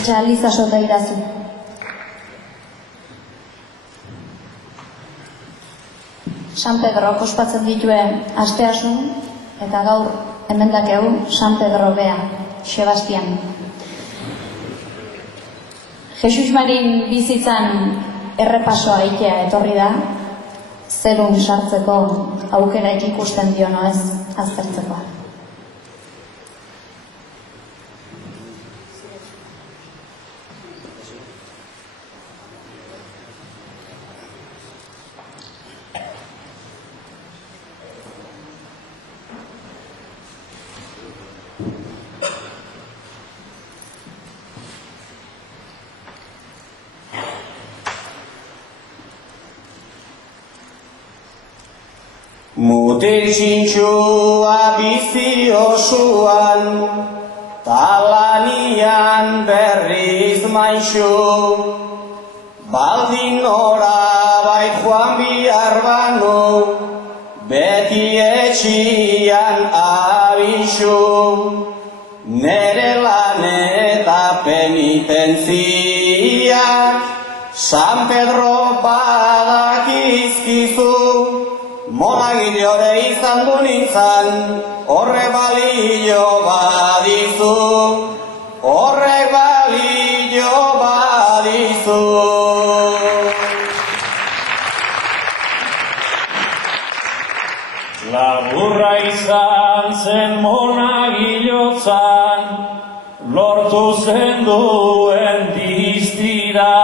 Etxa Liza Sota Irazu. San Pedro ospatzen dituen asteasun, eta gaur emendakegu San Pedro bea, Sebastian. Jesus Marin bizitzan errepasoa itea etorri da, zerun sartzeko aukeraik ikusten diono ez aztertzeko. Mutil txintxua bizi osuan, talanian berriz maixu, baldin norabait joan bihar banu, beti etxian abixu, nere lan eta penitentziak, San Pedro badakizkizu, Moragilore izan du nintzan, horre balio badizu, horre balio badizu. Laburra izan zen monagilotzan, lortu zen duen diztira,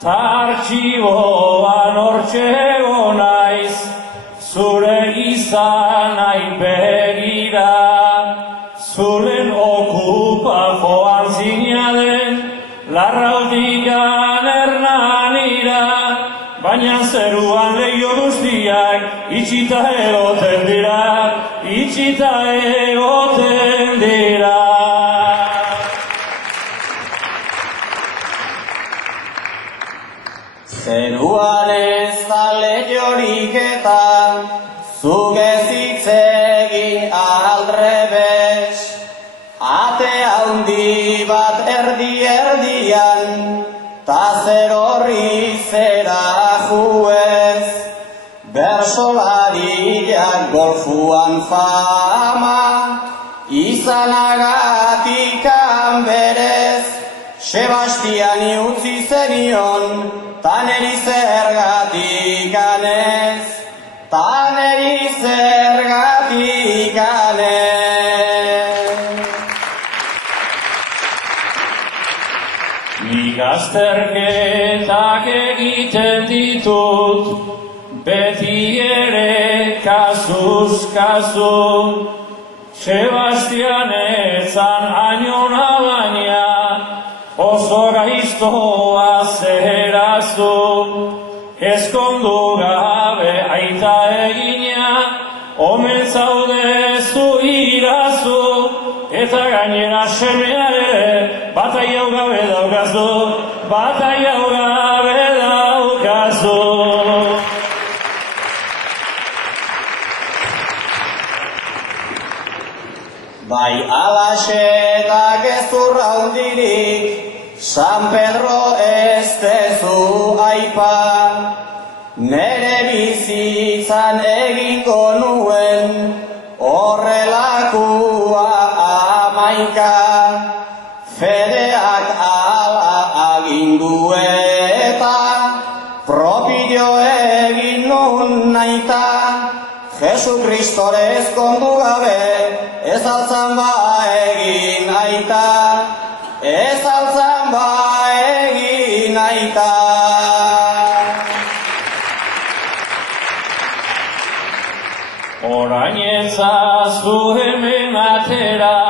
tartxiboan hortxego naiz, zure izanai begira, zuren okupa joan zinaren, larrautikan hernanira, baina zeruan leio guztiak itxita egoten dira, itxita egoten dira. Zeruan ez da leiorik eta zugez hitz egin aldrebes, ate handi bat erdi-erdian, ta zer horri zera juez, bersolariak golfuan fama, izanagatikan berez, Sebastiani utzi zenion, taneri zergatikanez, taneri zergatikanez. Nik azterketak egiten ditut, beti ere kasuz kasu, Sebastian etzan ainona baina, oso gaiztoa zerazu, ezkondu gabe aita egina, omen zaudezu irazu, eta gainera semea ere, bataiau gabe daukazu, bataiau gabe daukazu. Bai alaxetak ez urraundirik, San Pedro ez tezu aipa, nere bizitzan egingo nuen, horrelakua amaika, fedeak ala agindu eta, propio egin nun naita, Jesu Kristore ezkondu gabe, ez altzan ba egin aita, ez altzan ba egin aita. Orain ezazu hemen atera,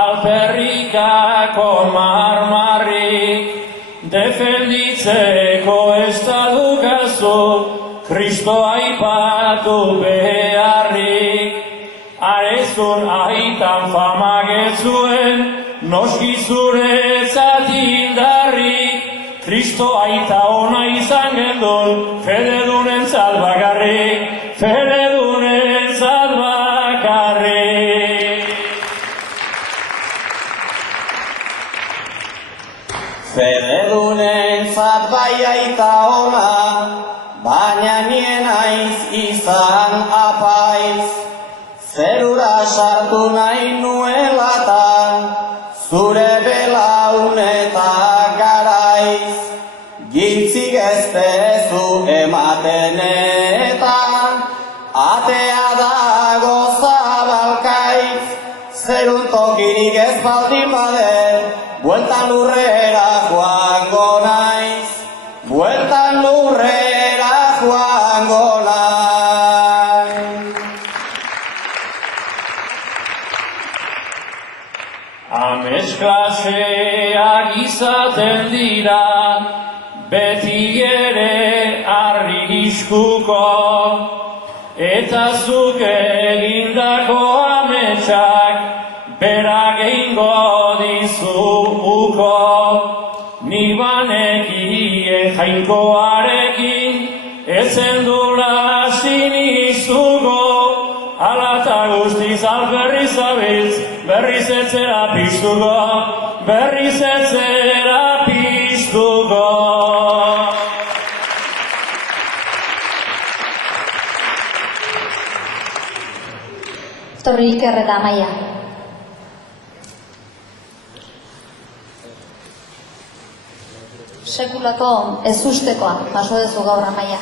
alperrikako marmarrik, defenditzeko ez da dukazu, Kristo aipatu beharrik, arezun aitan fama getzuen, noski zuretzat indarrik, Kristo aita ona izan gendun, fededunen bakarrik, fededunen bakarrik. Fededunentzat bai aita ona, baina nien aiz izan apaiz. Zerura sartu nahi nuelatan, zure belaunetak garaiz. Gintzik ez dezu ematen eta, atea dago zabalkaiz. Zerun tokirik ez baldin badet, bueltan lurrera joango naiz. Bueltan lurrera joango naiz. Amets klaseak izaten dira, beti ere arriskuko, eta zuk egindako ametsak berak egingo dizu uko. Ni banekien jainkoarekin etzen dula sinistuko, alata guztiz alberriz abiltz, berriz etzera piztuko, berriz etzera piztuko. Torri Iker eta Amaia. Sekulako ezustekoa jaso dezu gaur, Amaia.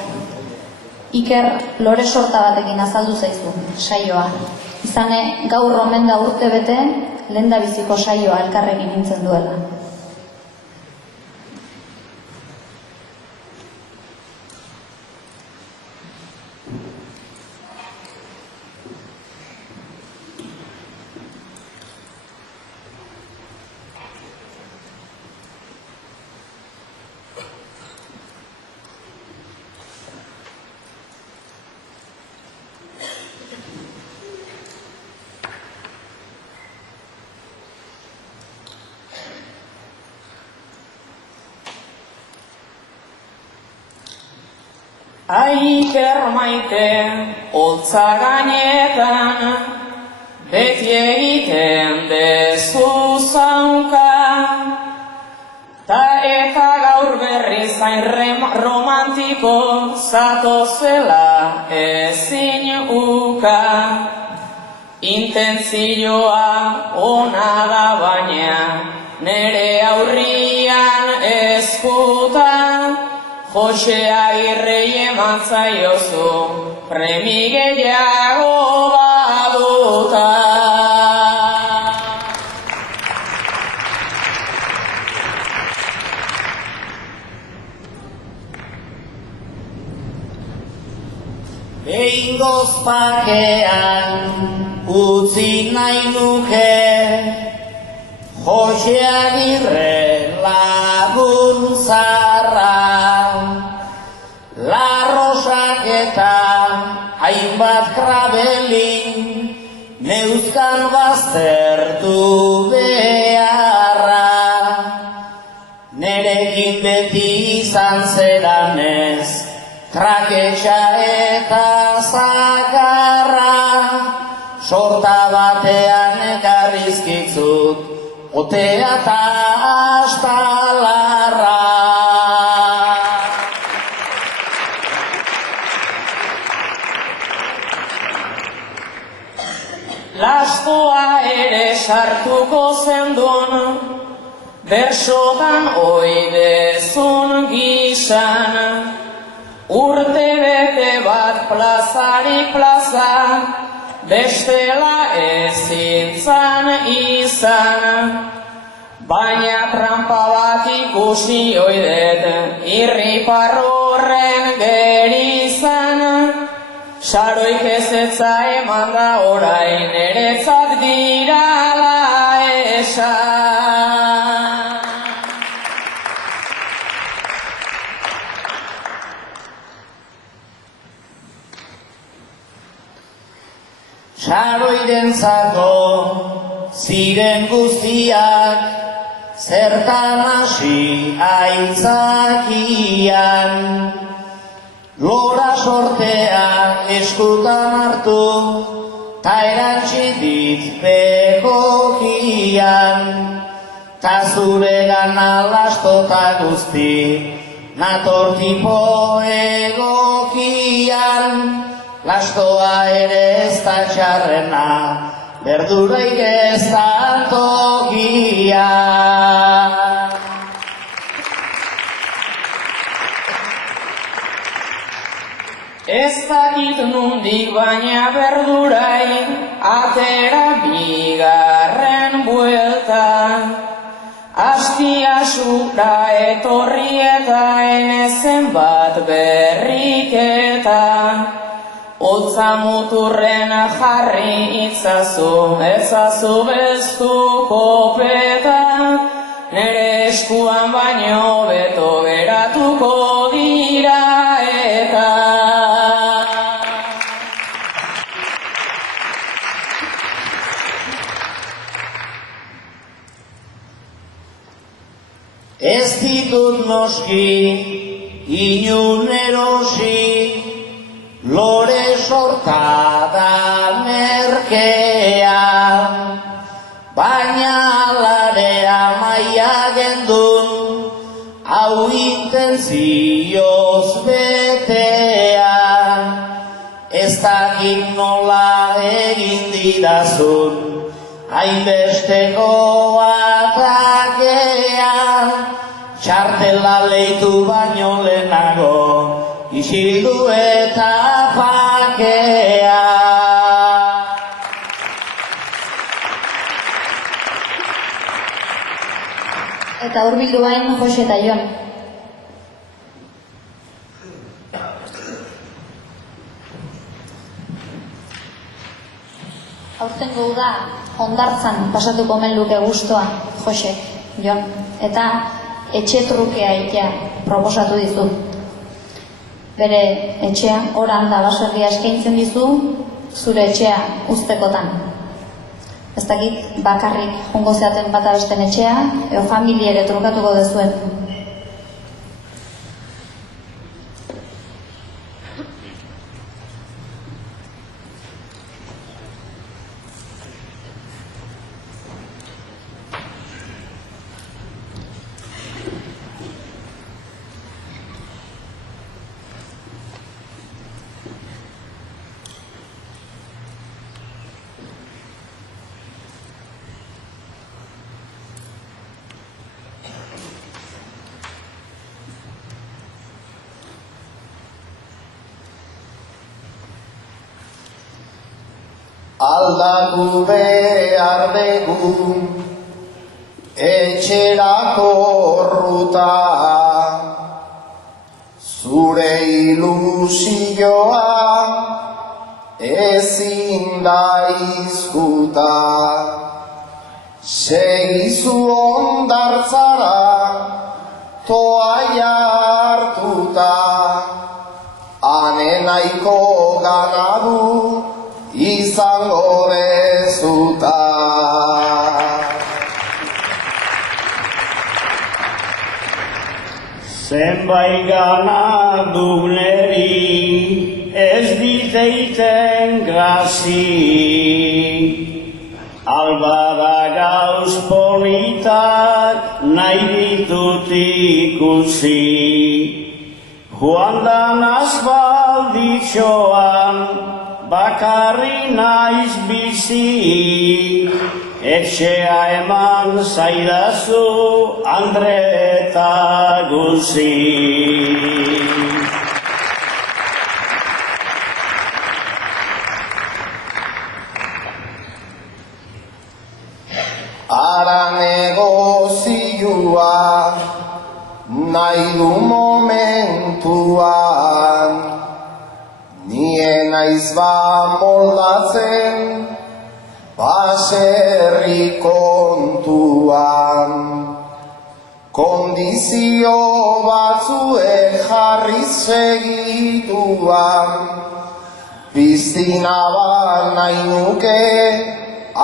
Iker lore sorta batekin azaldu zaizu saioa. Izane gaur omen da urte bete lehendabiziko saioa elkarrekin nintzen duela. Iker maite, holtza gainetan, beti egiten dezu zaunka, ta eta gaur berriz hain romantiko, zatozela ezin uka. Intentzioa ona da baina, nere aurrian eskuta, Jose Agirrei eman zaiozu, premi gehiago baduta. Behingoz pakean utzi nahi nuke, Jose Agirre lagun zarra. Larrosak eta hainbat krabelin, neuzkan baztertu beharra. Nerekin beti izan zeranez, traketxa eta zakarra. Sorta batean ekarrizkitzut, otea eta astalarra. Lastoa ere sartuko zendun, bersotan oidezun gizan, urte bete bat plazarik plaza, bestela ezintzan izan. Baina trampa bat ikusi oidet, irripar horren gerizan, saroik ezetza eman da orain, eretzat dirala esan. Saroirentzako ziren guztiak, zertan hasi aitzakian. Lora sortea eskutan hartu, ta erantzi dit bekokian. ta zure gana lastota guzti, nator tipo egokian, lastoa ere ez da txarrena, berduraik ez da tokian. Ez dakit nundik baina berdurai, atera bigarren buelta. Astiasura etorri eta enezen bat berriketa. Hotza muturren jarri itzazu, ezazu beztu kopeta. Nere eskuan baino beto geratuko dira eta. Ez ditut noski inun erosi, lore sorta da merkea, baina alare amaia gendun, hau intentzioz betea. Ez dakit nola egin didazun, hainbesteko atakea, txartela leitu baino lehenago, isildu eta pakea. Eta hurbildu bain Jose eta Jon. Aurtengo uda hondartzan pasatuko omen luke gustoa Jose, Jon, eta etxe trukea egitea proposatu dizu. Bere etxea, oran da baserria eskaintzen dizu, zure etxea uztekotan. Ez dakit bakarrik jongo zeaten bata besten etxea, eo familiere trukatuko dezuen. Aldatu behar dugu etxerako ruta, zure ilusioa ezin da izkuta. Segizu hondartzara toaia hartuta, anenaiko ganadu izango dezuta. Zenbait gana dugneri ez diteiten grazi, albada gauz politak nahi ditut ikusi. Joan da nazbalditxoan bakarri naiz bizi, etxea eman zaidazu Andre eta Guzi. Ara negozioa nahi du momentuan, nien naiz ba moldatzen baserri kontuan. Kondizio batzuek jarri segituan, piztina bat nahi nuke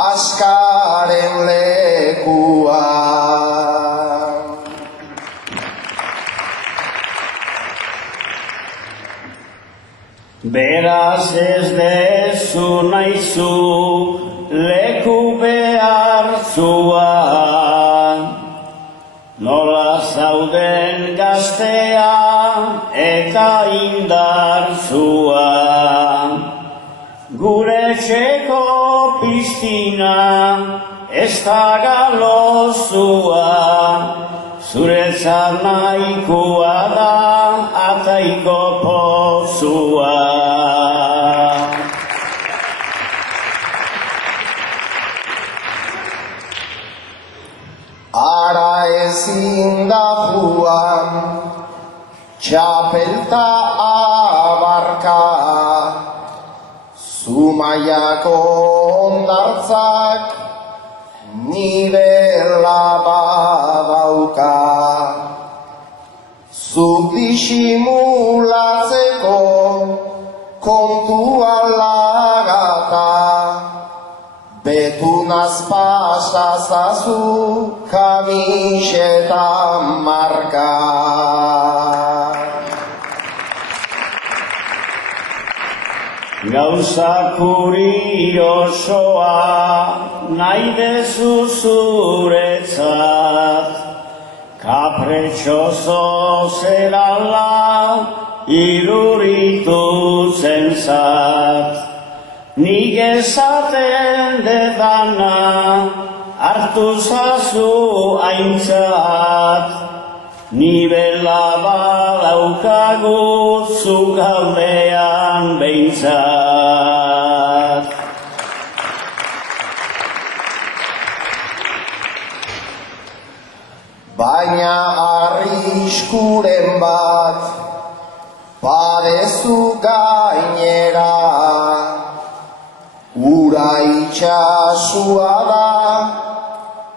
askaren lekuan. Beraz ez dezu nahizu leku behar zuan, dauden gaztea eta indartsua. Gure etxeko piztina ez da galozua, zuretzat nahikoa da Ataiko pozua. Ara ezin da joan, txapelta abarka, Zumaiako hondartzak nibela badauka. Zuk disimulatzeko kontua lagata, betunaz pasazazu kamisetan marka. Gauza kuriosoa nahi dezu zuretzat, kapretxoso zerala iruritu zentzat. Nik esaten dedana hartu zazu aintzat, nibela badaukagu zuk aldean behintzat. Baina arriskuren bat badezu gainera, ura itxasua da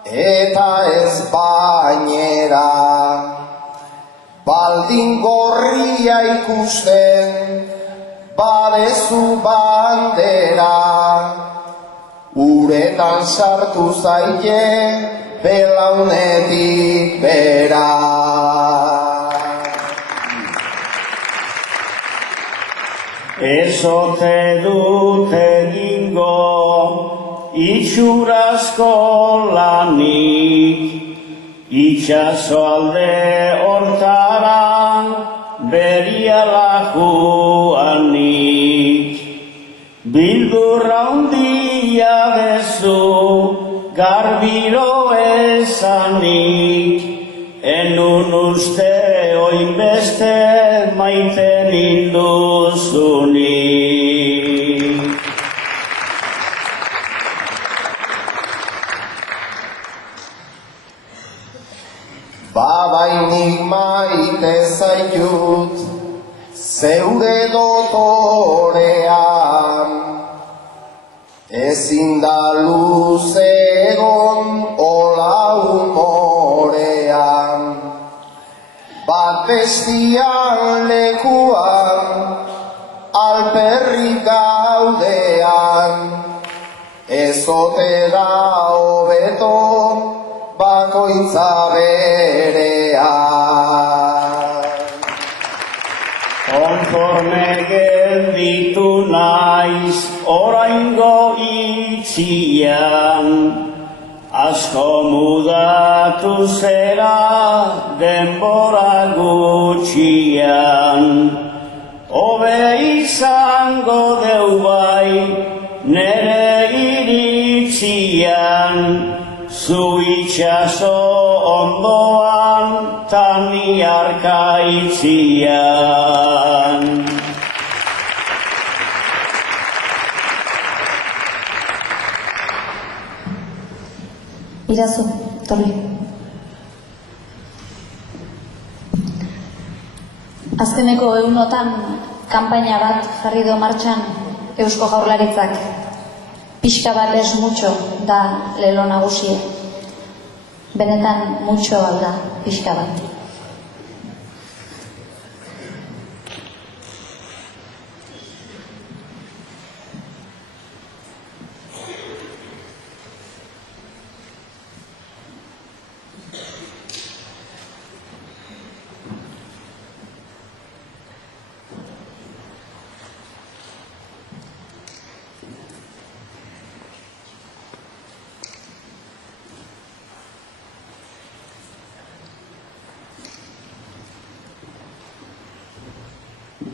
eta ez bainera. Baldin gorria ikusten badezu bandera, uretan sartu zaite belaunetik bera. Ezote dut egingo itxurazko lanik, itxaso alde hortara beriala joanik. Bildurra handia dezu garbiro ezanik, enun uste oinbeste maite ninduzunik. Babainik maite zaitut zeure dotorean, ezin da luze egon ola humorean. Bat bestian lekuan, alperrik gaudean, ez ote da hobeto bakoitza berean. Konforme gelditu naiz oraingo itxian, asko mudatu zera denbora gutxian. Hobe izango deu bai nere iritzian, zu itxaso ondoan tani arkaitzian. Irazu, torri. Azkeneko egunotan kanpaina bat jarri du martxan Eusko Jaurlaritzak. Pixka bat ez mucho da lelo nagusia. Benetan mucho alda, pixka bat.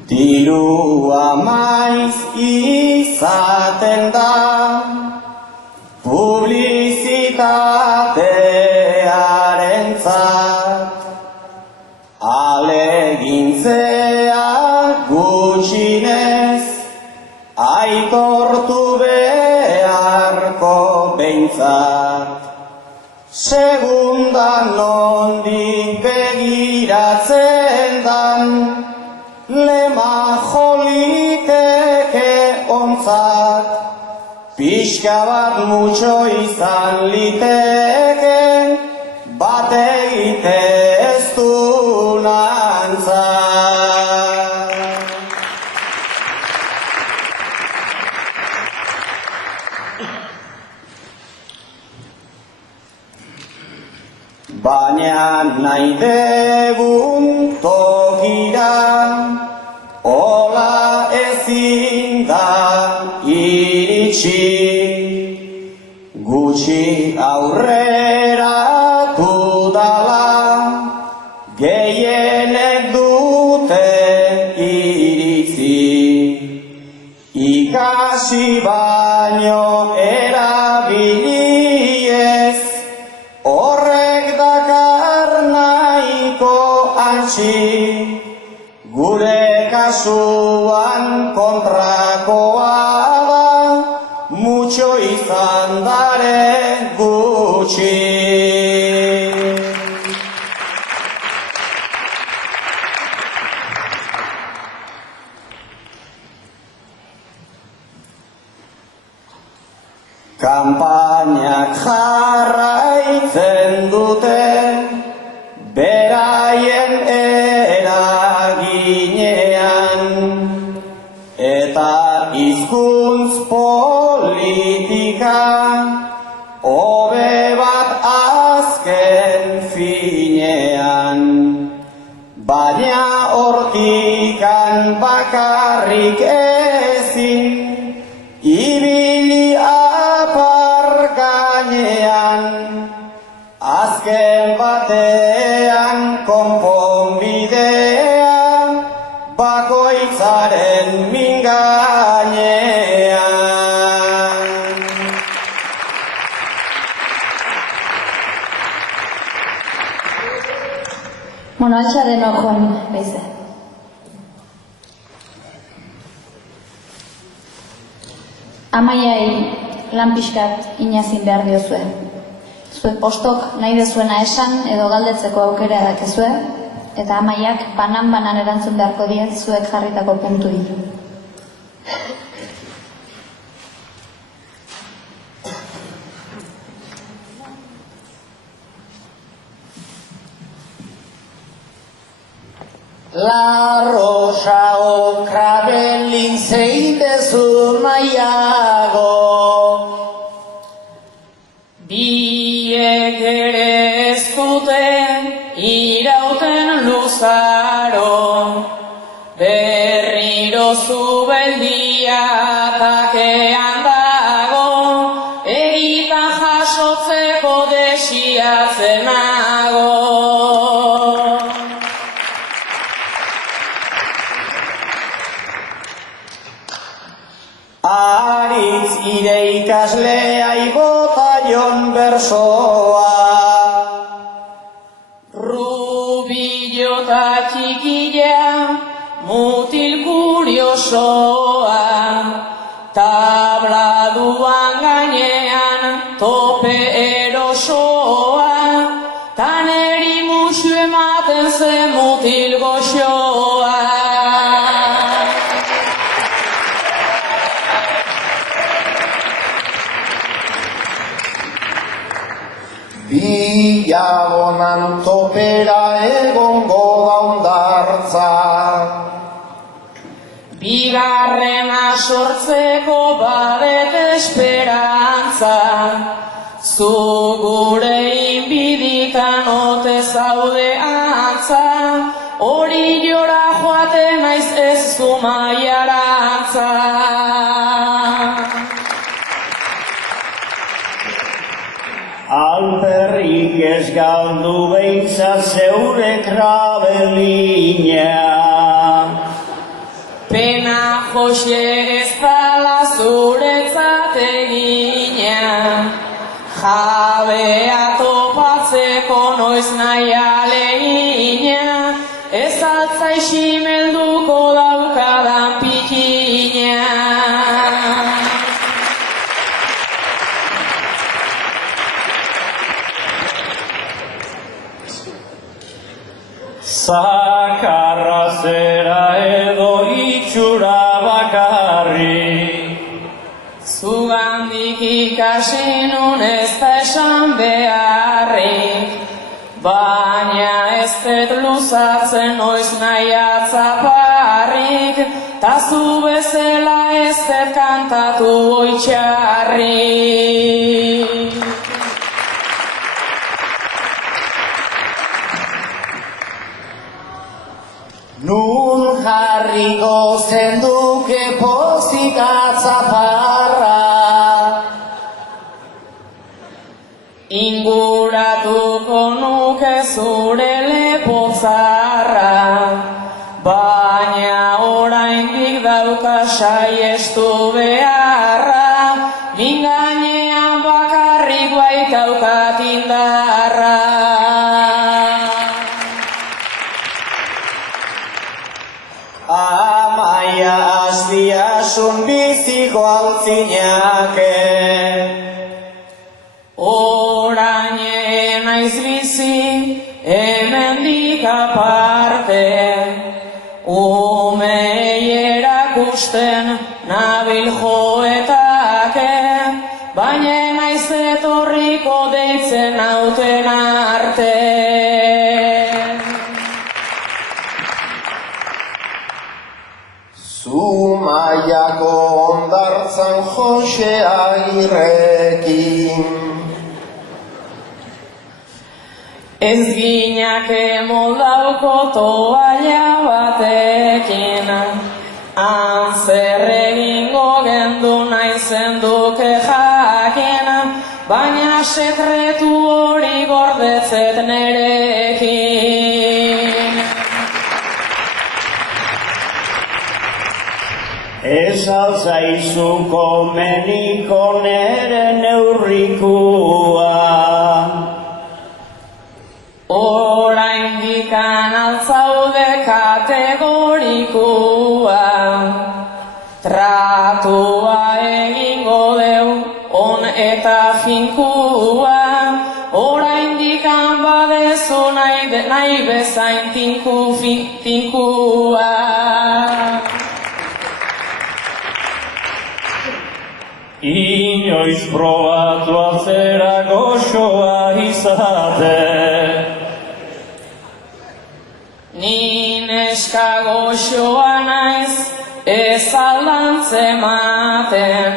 Dirua maiz izaten da publizitatearentzat, alegintzea gutxinez aitortu beharko behintzat. Segundan nondik begiratzen dan, lema joliteke ontzat, pixka bat mutxo izan liteke, bat egite ez du nantzat. Baina nahi degun tokira, hola ezin da iritsi, gutxi aurreratu dala, gehienek dute iritzi. Ikasi baino erabiliez, horrek dakar nahiko antxi, gure kasuan kontrakoa da, mutxo izan dare gutxi. Kanpainak jarraitzen dute, beraien eraginean, eta hizkuntz politika hobe bat azken finean. Baina hortikan bakarrik ezin, ibili apar gainean, azken batean konponbidea bakoitzaren mingainean. Bueno, altxa denok joan beize. Amaiai lan pixkat inazin behar diozue. Zuek postok nahi dezuena esan edo galdetzeko aukera dakezue, eta amaiak banan-banan erantzun beharko diet zuek jarritako puntuei. La rosa okra belin zein dezu nahiago, Biek ere ez duten irauten luzaro, berriro zubeldia takean dago, egita jasotzeko desiatzen nago. Aritz ire ikasleai botaion bersoa, Rubillo ta txikila, mutil kuriosoa, tabladuan gainean tope erosoa, tan eri musu ematen zen mutil goxoa. Bilagonan topera egongo da hondartza. Bigarrena sortzeko badet esperantza, zu gure inbiditan ote zaude antza, hori jora joaten naiz ez zumaiarantza. alperrik ez galdu behintzat zeure krabelina. hoxe ez dala zuretzat egina, jabea topatzeko noiz nahi alegina, ez altzai ximelduko daukadan pikina. Zakarra zera edo itxura bakarri, Zugandik ikasi nun ez da esan beharrik, baina ez dut luzatzen noiz nahi atzaparrik, ta zu bezala ez dut kantatu oitxarrik. Nun jarriko zenduke pozik atzaparra, Inguratuko nuke zure lepozarra, baina oraindik dauka saiestu beharra, min gainean bakarrik baikaukat indarra. Amaia azbiasun biziko altzinake. Orain naiz bizi, hemendik aparte, umei erakusten nabil joetake, baina naiz etorriko deitzen nauten arte. Zumaiako ondartzan Jose Agirrekin, Ez ginake moldauko toalla batekin, han zer egingo gendu naizen duke jakin, baina sekretu hori gordetzet nerekin. Ez alzaizu komeniko nere neurrikua. Oraindikan altzaude kategorikua, tratua egingo deu on eta finkua, oraindikan badezu nahi bezain tinkua. Inoiz probatu atzera goxoa izate. Ni neska goxoa naiz ez aldantzematen,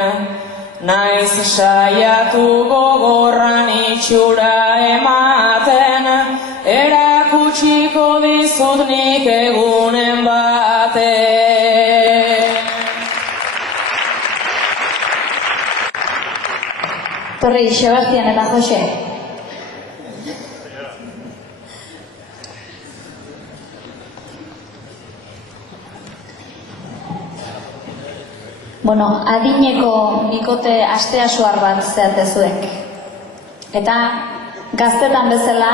naiz saiatu gogorran itxura ematen, erakutsiko dizut nik egunen baten. Torri, Sebastian eta Jose. Bueno, adineko bikote asteasuar bat zeate zuek. Eta gaztetan bezala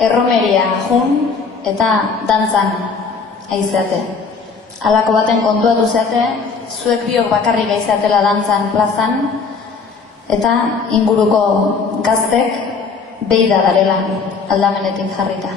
erromeria jun eta dantzan aizeate. Halako baten kontuatu zeate, zuek biok bakarrik aizeatela dantzan plazan, eta inguruko gaztek beida darela aldamenetik jarrita.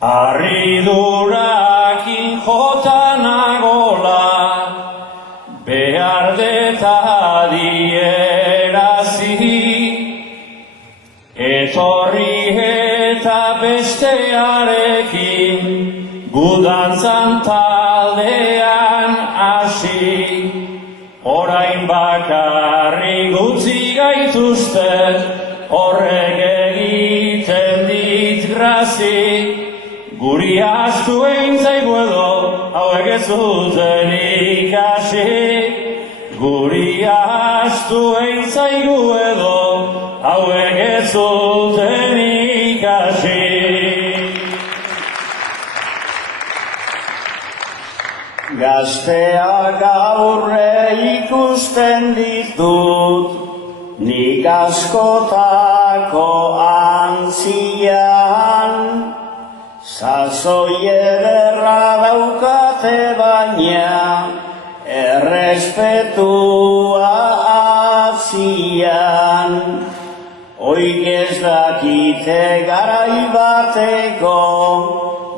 Arridurakin jota nagola, behar deta dierazi, etorri eta bestearekin, gudantzan taldean hasi, orain bakarrik utzi gaituzten, horrek egiten ikasi, guri astu egin zaigu edo, hauek ez zuten ikasi. Guri astu egin zaigu edo, hauek ez zuten ikasi. Gazteak aurre ikusten ditut, nik askotako antzian, sasoi ederra daukate baina, errespetua atzian. Oik ez dakite garai bateko,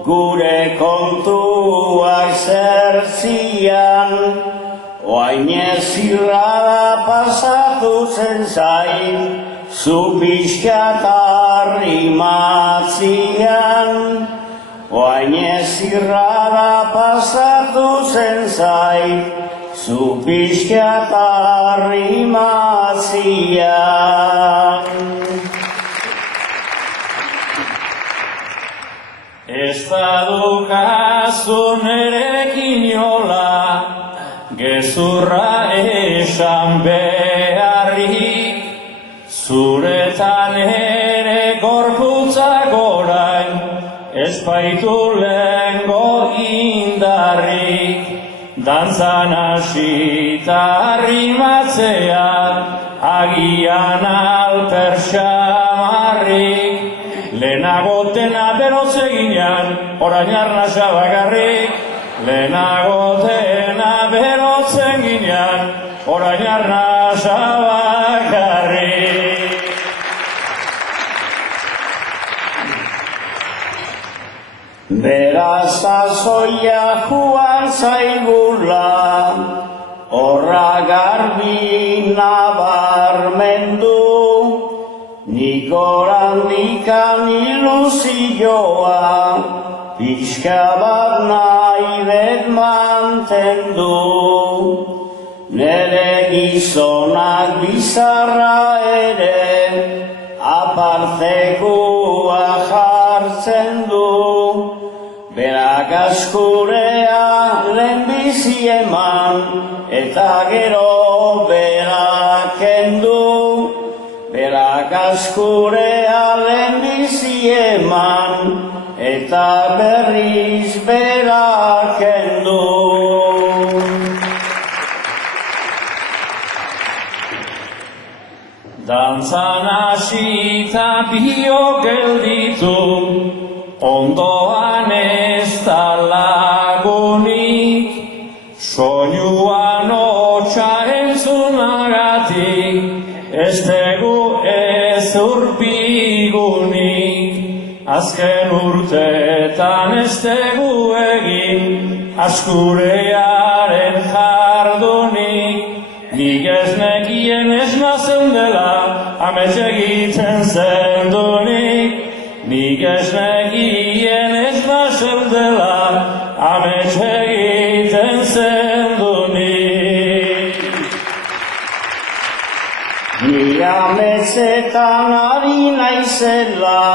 gure kontuak zertzian, oain ez zirrada pasatu zen zain, zu pixkat arrimatzian. Oain ez zirrada pasatu zen zain, zu pixkat arrimatzian. Ez badukazu nerekin inola, gezurra esan beharrik, zuretan ere gorputzak orain, ez baitu lehengo indarrik, dantzan hasita arrimatzea, agian alper xamarrik. Lehenago dena berotze ginean, orain arnasa bakarrik. Lehenago dena berotzen ginean, orain arnasa bakarrik. Beraz sasoia joan zaigula, horra garbi nabarmendu, nik orandikan iluzioa, pixka bat nahi bet mantendu. Nere gizonak bizarra ere, apartekoa jartzen du. Berak askurea lehenbizi eman, eta gero berak kendu. Berak askurea lehenbizi eman, eta berriz berak kendu. Dantzan hasita bio gelditu, ondoan ez da lagunik, soinuan hotsa entzunagatik, ez dugu ez urpigunik. Azken urteetan ez dugu egin, askurearen jardunik. Nik ez nekien ez nazen dela, amets egiten zendunik. Nik ez nekien ez nazen dela, amets egiten zendunik. Ni ametsetan ari naizela,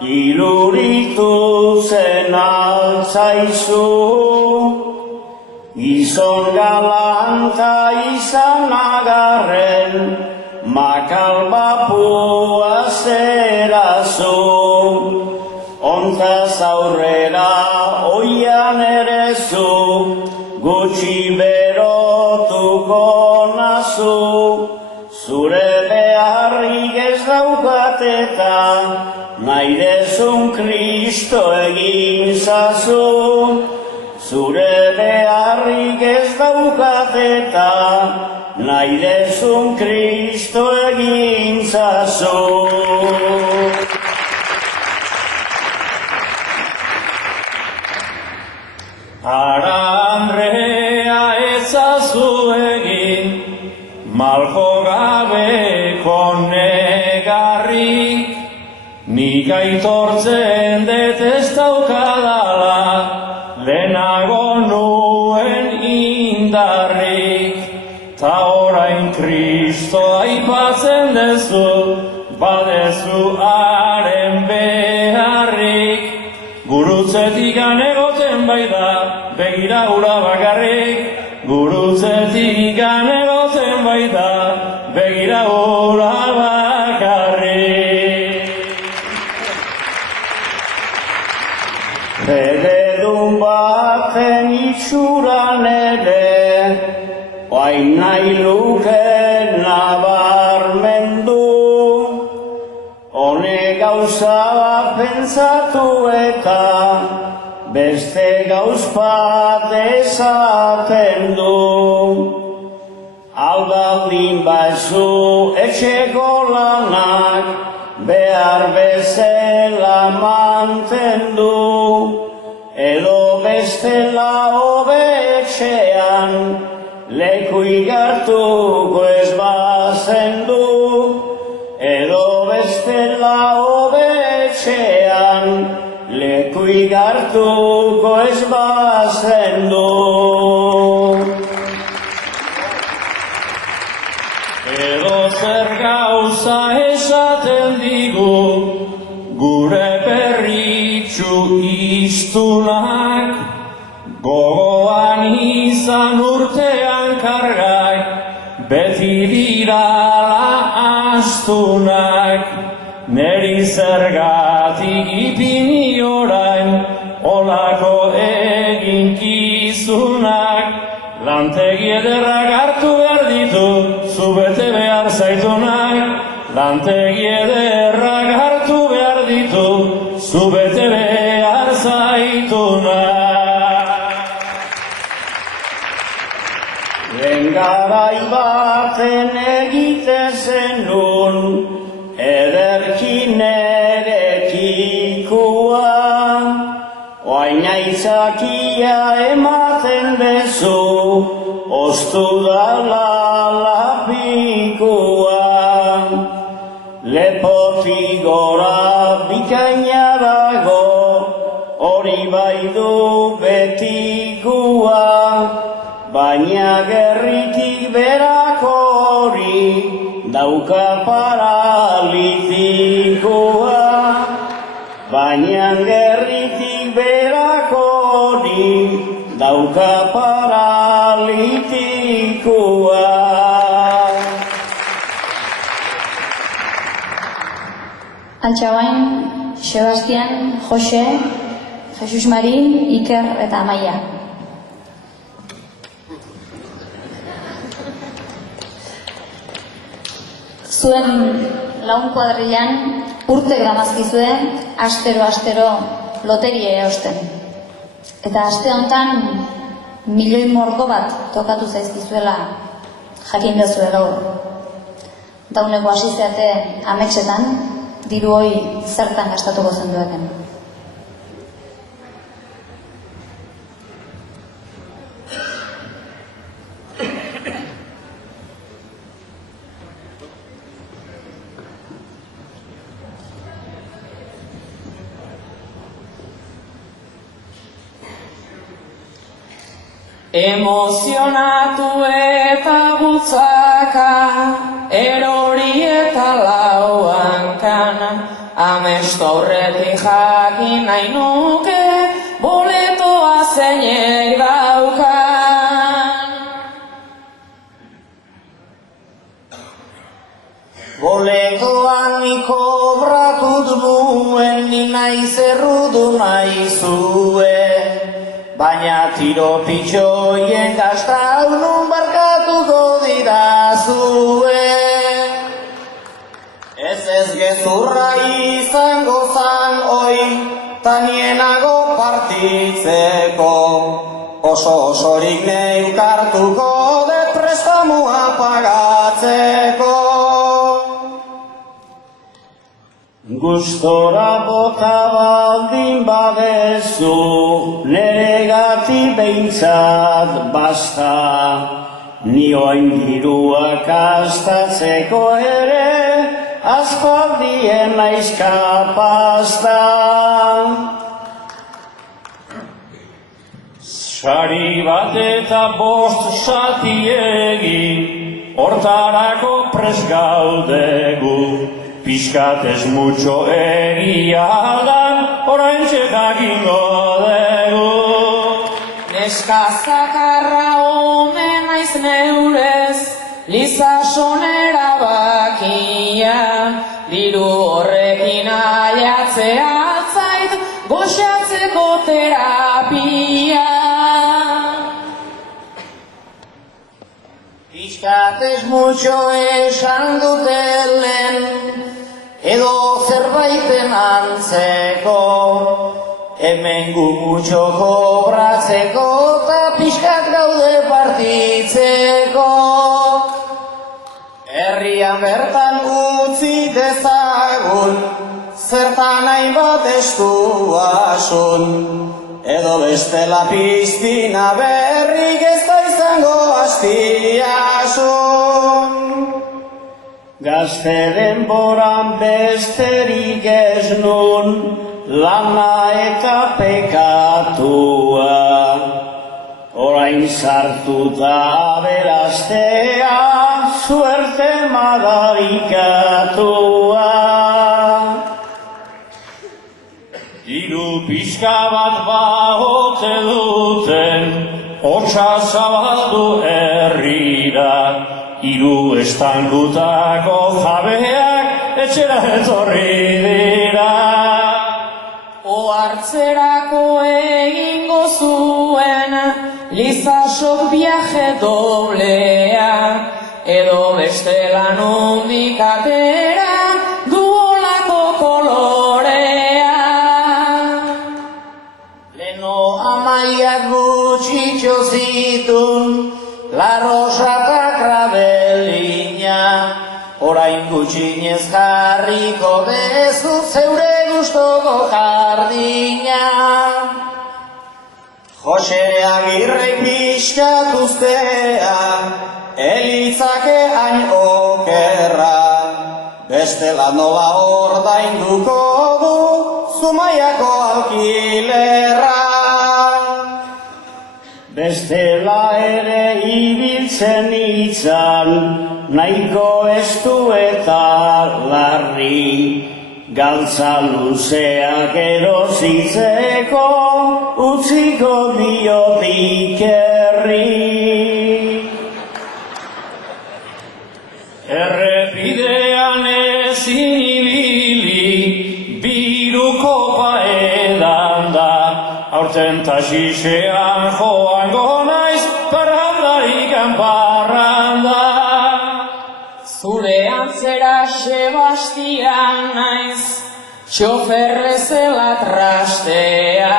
iluritu zen altzaizu. Gizon galanta izan agarren, makal bapua zerazu. Ontaz aurrera oian erezu, gutxi berotuko nazu. Zure beharrik ez daukateta, nahi dezun Kristo egin zazu. Zure beharrik ez daukateta, nahi dezun Kristo egin zazu. Ara Andrea ezazu egin, malko gabeko negarrik, nik aitortzen dut ez daukadala, lehenago nuen indarrik. Ta orain Kristo aipatzen dezu, badezu haren beharrik. Gurutzetik anegoten baita, begira ura bakarrik. Gurutzetik anegoten baita, begira ura bakarrik. Eredun baten itxuran ere, oain nahi luke nabarmendu. Hone gauza bat pentsatu eta beste gauz bat esaten du. Albaldin baizu etxeko lanak behar bezala mantendu. Edo bestela hobe etxean leku igartuko ez bazendu. Edo bestela hobe etxean leku igartuko ez bazendu. Edo zer gauza esaten digu gure berritxu iztunak, gogoan izan urtean kargai, beti dirala astunak. Neri zergatik ipini orain, olako eginkizunak. Lantegi ederrak hartu behar ditu, zu bete behar zaitunak. Lantegi ederrak hartu behar ditu, zu bete behar zaitunak. Lehen garai baten egite zenun, ederki nerekikua. Oain aitzakia ematen bezu, ostu dala lapikua. Lepotik gora bikaina dago, hori bai du betikua. Baina gerritik berako hori dauka paralitikua. Baina gerritik berako hori dauka paralitikua. Altxabain, Sebastian, Jose, Jesus Mari, Iker eta Amaia. Zuen laun kuadrilan urtek damazkizue astero loteria erosten. Eta aste honetan milioi morko bat tokatu zaizkizuela jakin dezue gaur. Dauneko hasi zeate ametsetan, diru hoi zertan gastatuko zendueken. Emozionatu eta butzaka, erori eta lauankan, amestu aurretik jakin nahi nuke, boletoa zeinek daukan. Boletoan ni kobratut nuen, ni naiz errudu naizue. Baina tiro pitxoien gastaunun barkatuko didazue. Ez gezurra izango zan oi, tanienago partitzeko. Osorik neukartuko deprestamua pagatzeko. Gustora bota baldin badezu, neregati behintzat basta. Ni oain diruak astatzeko ere, aspaldien naiz kapazta. Sari bat eta 5 zati egin, hortarako prest gaudegu. Pixkat ez mutxo egia dan, oraintxe jakingo dugu. Neska zakarra omen naiz neurez, Lizasonera bakia, diru horrekin aiatzea atzait, goxatzeko terapia. Pixkatez mucho esan dutelen, edo zerbaiten antzeko, hemen gu mucho kobratzeko, eta pixkat gaude partitzeko. Herrian bertan utzi dezagun, zertan hainbat estuasun, edo bestela piztina berrik ez da izango hastiasun. Gazte denboran besterik ez nun, lana eta pekatua. Orain sartuta aberastea, suerte madarikatua. Diru pixka bat baote duten, hotsa zabaldu herrira, hiru estankutako jabeak etxera etorri dira. Ohartzerako egingo zuen, Lizasok viaje doblea, edo bestela nondik atera, duolako kolorea. Leno amaiak gutxitxo zitun, La Rosa eta Krabelina, orain gutxinez jarriko bezu zeure gustoko jardina. Jose Agirrek pixkatuztea, elitzake hain okerra, bestela nola ordainduko du Zumaiako alkilerra. Bestela ere ibiltzen itzan, nahiko estu eta larri, galtza luzeak erositzeko, utziko diotik herri. Errepidean ezin ibili, biruko paedan da, aurten taxisean joango naiz, parrandarikan parranda. Zure antzera Sebastian naiz, txofer bezala trastea,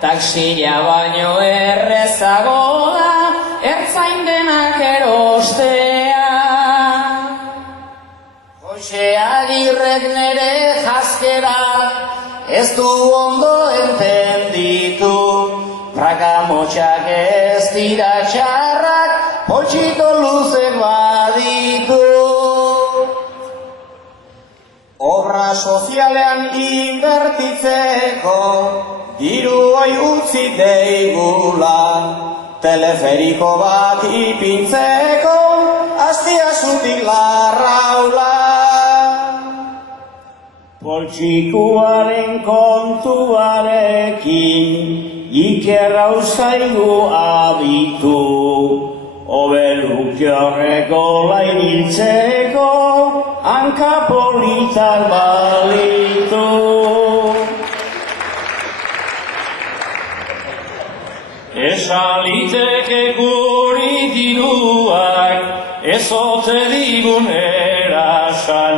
taxia baino errezago da, ertzain denak erostea. Jose Agirrek nere jaskera, ez du ondo entenditu, prakamotxak ez dira txarrak, poltsito luzek baditu. Obra sozialean inbertitzeko, diru hoi utzi deigula, teleferiko bat ipintzeko, Astiasutik Larraula. Poltsikuaren kontuarekin, ikerrau zaigu abitu, obeluke horreko bainiltzeko, hanka politak balitu. Esaliteke guri diruak, ezote digun erasan,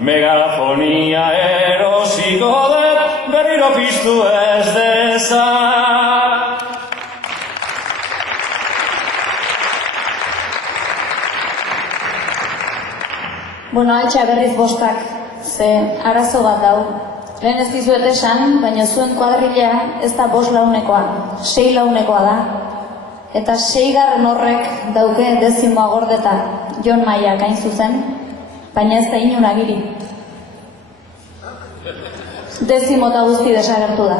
megafonia erosiko dut, berriro piztu ez dezan. Bueno, altxa berriz bostak, ze arazo bat dau. Lehen ez dizuet esan, baina zuen kuadrilla ez da 5 launekoa, 6 launekoa da. Eta 6. horrek dauke 10. gordeta, Jon Maiak hain zuzen, baina ez da inun agiri. 10 eta guzti desagertu da.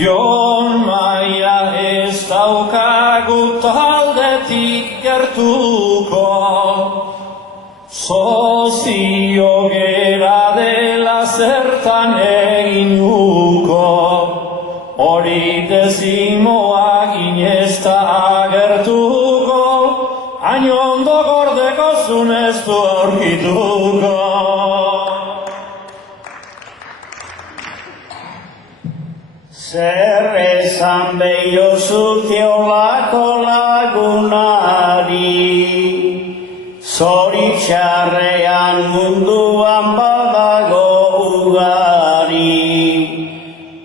Jon Maia ez daukagu taldetik gertuko, sozio gera dela zertan eginuko, hori dezimoa ginezta agertuko, hain ondo gordeko zunez du aurkituko. Zer esan behio zutiolako lagunari, zoritxarrean munduan badago ugari,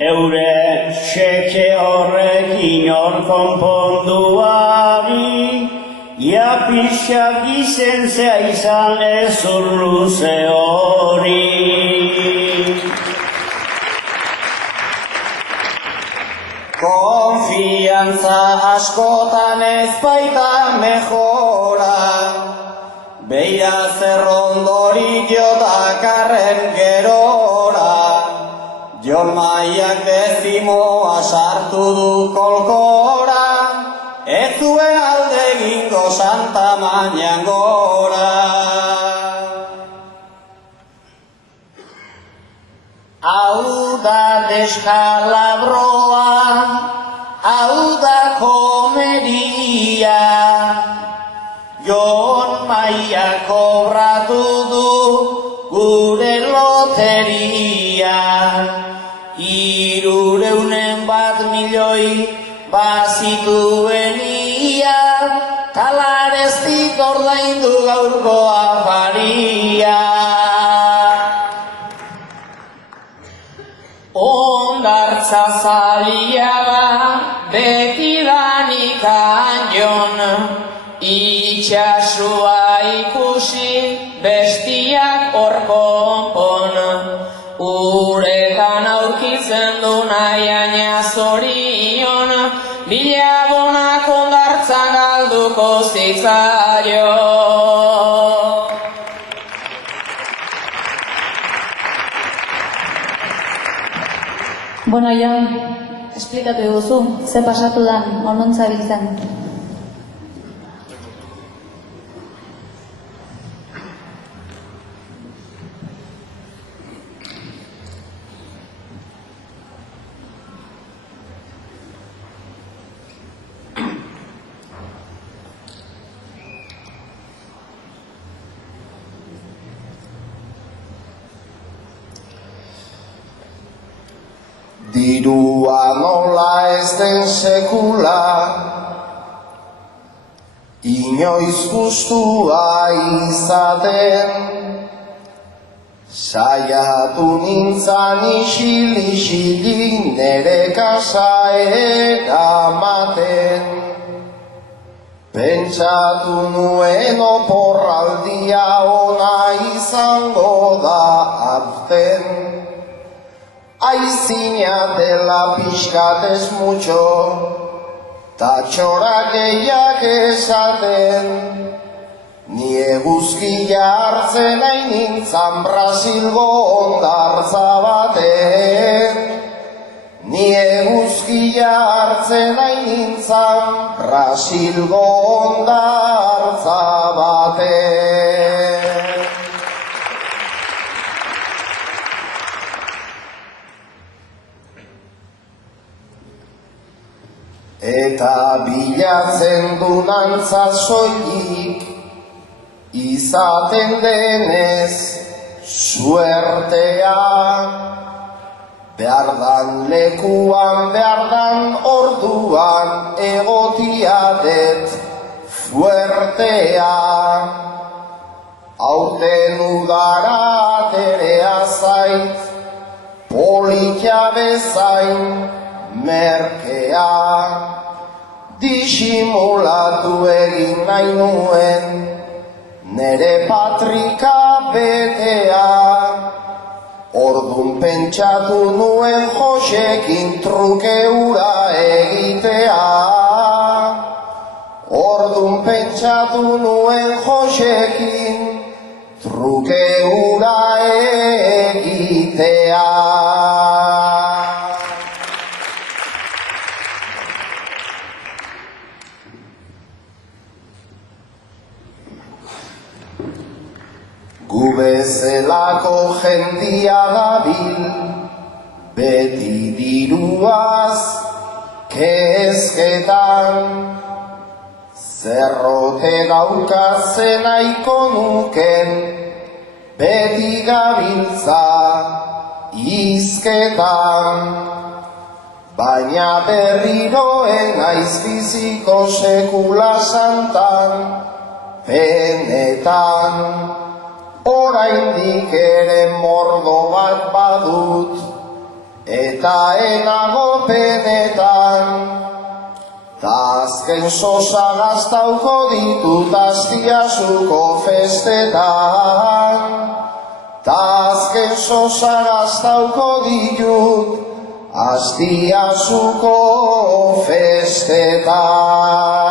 eure xeke horrekin hor konponduari, ia pixak izentzea izan ez urruze hori. Konfiantza askotan ez baita mejora, beira zer ondorik jodakarren gerora, Jon Maiak dezimoa sartu du kolkora, ez zuen alde egingo Santa Mañan gora. Hau da deskalabroa, hau da komedia, Jon Maia kobratu du gure loteria, 300.000 bazituen ia, talareztik ordaindu gaurko afaria. Ondartza zalia da, beti danikan Jon, itxasua ikusi, bestiak hor konpon, uretan aurkitzen du nahiaina zorion, bilabonak ondartzan galduko zitzaio. Bueno, Jon, esplikatu eguzu, ze pasatu dan, onontza biltzen. Dirua nola ez den sekula, inoiz gustua izaten, saiatu nintzan isil-isilik nere kasa eramaten. Pentsatu nuen oporraldia ona izango da arten, aizina dela pixkatez mucho, ta txorak gehiak esaten. Ni eguzkia hartzen hain nintzan Brasilgo ondartza baten. Ni eguzkia hartzen hain nintzan Brasilgo ondartza baten. Eta bilatzen du nantza soilik, izaten denez suertea. Behardan lekuan, behardan orduan, egotia det fuertea. Aurten udara aterea zait, politia bezain merkea. Disimulatu egin nahi nuen, nere patrika betea. Ordun pentsatu nuen Josekin truke hura egitea. Ordun pentsatu nuen Josekin truke hura egitea. Zelako jendia dabil, beti diruaz kezketan. Zerrote daukazen nahiko nuken, beti gabiltza izketan. Baina berriroen naiz biziko sekula santan, benetan. Oraindik ere mordo bat badut, eta enago benetan. Ta azken sosa gaztauko ditut Astiasuko festetan. Ta azken sosa gaztauko ditut Astiasuko festetan.